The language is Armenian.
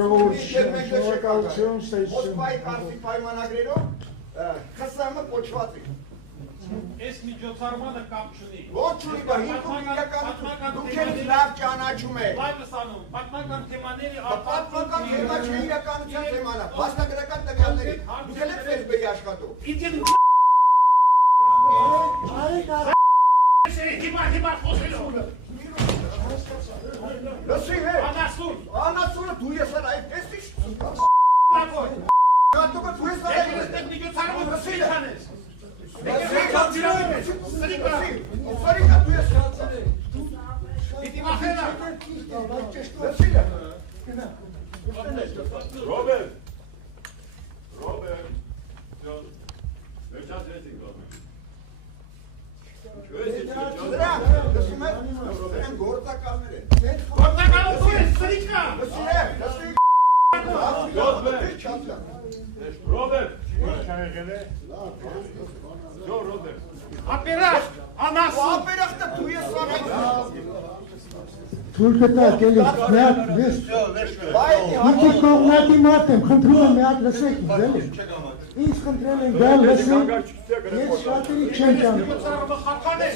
շնորհակալություն, Մոսկվայի կարգի պայմանագրերով ԽՍՀՄ կոչված է։ Այս միջոցառմանը կապ չունի։ Ոչ ունի, բա հիմքում իրականություն դուք եք լավ ճանաչում եք։ Լավ ասանում, պատմական թեմաների պատմական թեմա չէ, իրականության թեման է, փաստագրական տվյալների։ Դուք եք Facebook-ի աշխատող։ Հիմա խոսելու։ Լսի հե։ Անասունը դու ես այդ տեսի՞չ։ Կատուկը դու ես այդ միջոցառումը լսի չանես։ Սրիկա դու ես Պիտի մախենա։ Ռոբերտ, վերջացրեցինք Դրանք գործակալներ են։ Գործակալը դու ես, սրիկա։ Ռոբերտ, Ապերախ, անասուն։ Ապերախտը դու ես սարայք։ Թույլ կտակ էլի, միատ ես Մարդիկ կողմնակի մարդ եմ, խնդրում եմ միատ լսեք ինձ էլի Ինձ խնդրել են գալ լսեք, ես շատերի չեմ կանում Միջոցառումը խափան է։